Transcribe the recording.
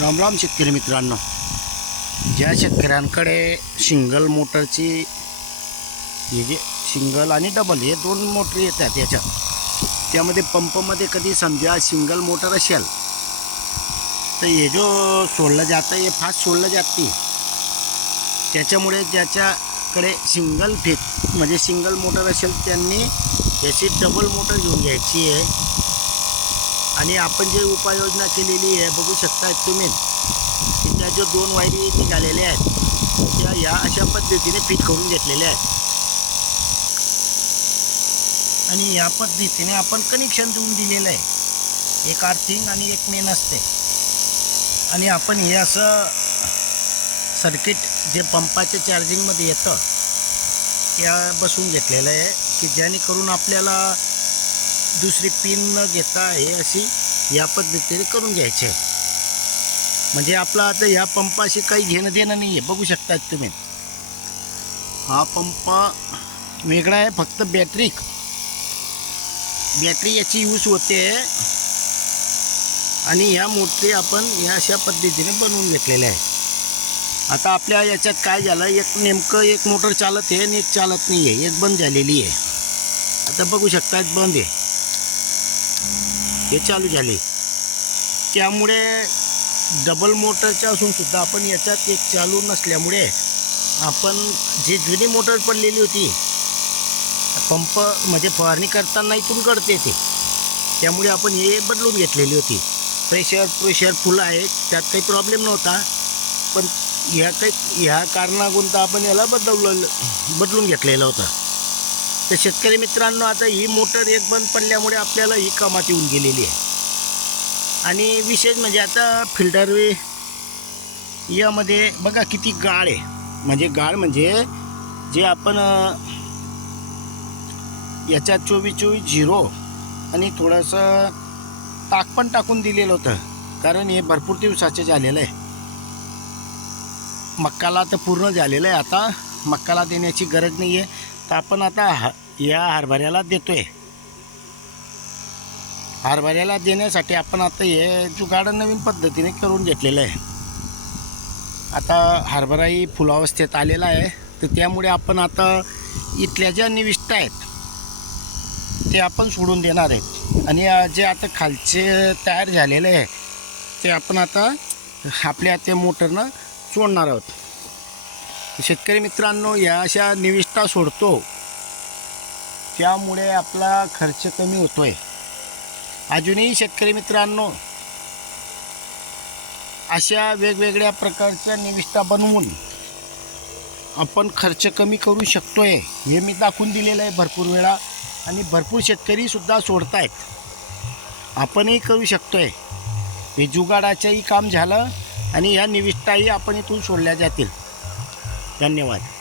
राम राम शेतकरी मित्रांनो. ज्या शेतकऱ्यांकडे सिंगल मोटरची हे जे सिंगल आणि डबल हे दोन मोटर येतात याच्यात त्यामध्ये पंपमध्ये कधी समजा सिंगल मोटर असेल तर हे जो सोडलं जातं हे फास्ट सोडलं जाते त्याच्यामुळे ज्याच्याकडे सिंगल फेक म्हणजे सिंगल मोटर असेल त्यांनी याची डबल मोटर घेऊन घ्यायची आहे. आणि आपण जे उपाययोजना केलेली आहे बघू शकता तुम्ही की त्या ज्या दोन वायरी निघालेल्या आहेत त्या या अशा पद्धतीने फिट करून घेतलेल्या आहेत. आणि या पद्धतीने आपण कनेक्शन देऊन दिलेलं आहे. एक आर्थिंग आणि एक मेन असते. आणि आपण हे असं सर्किट जे पंपाच्या चार्जिंगमध्ये येतं त्या बसून घेतलेलं आहे की जेणेकरून आपल्याला दुसरी पिन न घेता हे अशी या पद्धतीने करून घ्यायचे. आहे म्हणजे आपला आता ह्या पंपाशी काही घेणं देणं नाही आहे बघू शकतात तुम्ही. हा पंप वेगळा आहे फक्त बॅटरी बॅटरी याची यूज होते. आणि ह्या मोटरी आपण या अशा पद्धतीने बनवून घेतलेल्या आहे. आता आपल्या याच्यात काय झालं एक नेमकं एक मोटर चालत आहे आणि एक चालत नाही आहे एक बंद झालेली आहे. आता बघू शकतात बंद आहे. हे चालू झाले. त्यामुळे डबल मोटरच्या असूनसुद्धा आपण याच्यात एक चालू नसल्यामुळे आपण जी जुनी मोटर पडलेली होती पंप म्हणजे फवारणी करताना इथून करते ते. त्यामुळे आपण हे बदलून घेतलेली होती. प्रेशर प्रेशर फुल आहे. त्यात काही प्रॉब्लेम नव्हता. पण ह्या काही ह्या कारणागुंता आपण याला बदललं बदलून घेतलेलं होतं. तर शेतकरी मित्रांनो आता ही मोटर एक बंद पडल्यामुळे आपल्याला ही कामात येऊन गेलेली आहे. आणि विशेष म्हणजे आता फिल्टर यामध्ये बघा किती गाळ आहे. म्हणजे गाळ म्हणजे जे आपण याच्यात चोवीस चोवीस झिरो आणि थोडंसं ताक पण टाकून दिलेलं होतं. कारण हे भरपूर दिवसाचे झालेलं आहे. मक्काला तर पूर्ण झालेलं आहे. आता मक्काला देण्याची गरज नाही आहे आपण आता ह या हरभऱ्याला देतोय. हरभऱ्याला देण्यासाठी आपण आता हे जुगाडं नवीन पद्धतीने करून घेतलेलं आहे. आता हरभराही फुलावस्थेत आलेला आहे. तर त्यामुळे आपण आता इथल्या ज्या निविष्ट आहेत ते आपण सोडून देणार आहेत. आणि जे आता खालचे तयार झालेले आहे ते आपण आता आपल्या त्या मोटरनं सोडणार आहोत. शेतकरी मित्रांनो या अशा निविष्ठा सोडतो. त्यामुळे आपला खर्च कमी होतोय. अजूनही शेतकरी मित्रांनो अशा वेगवेगळ्या प्रकारच्या निविष्ठा बनवून आपण खर्च कमी करू शकतोय हे मी दाखवून दिलेलं आहे भरपूर वेळा. आणि भरपूर शेतकरीसुद्धा सोडतायत. आपणही करू शकतोय. हे जुगाडाचंही काम झालं आणि ह्या निविष्ठाही आपण इथून सोडल्या जातील. धन्यवाद.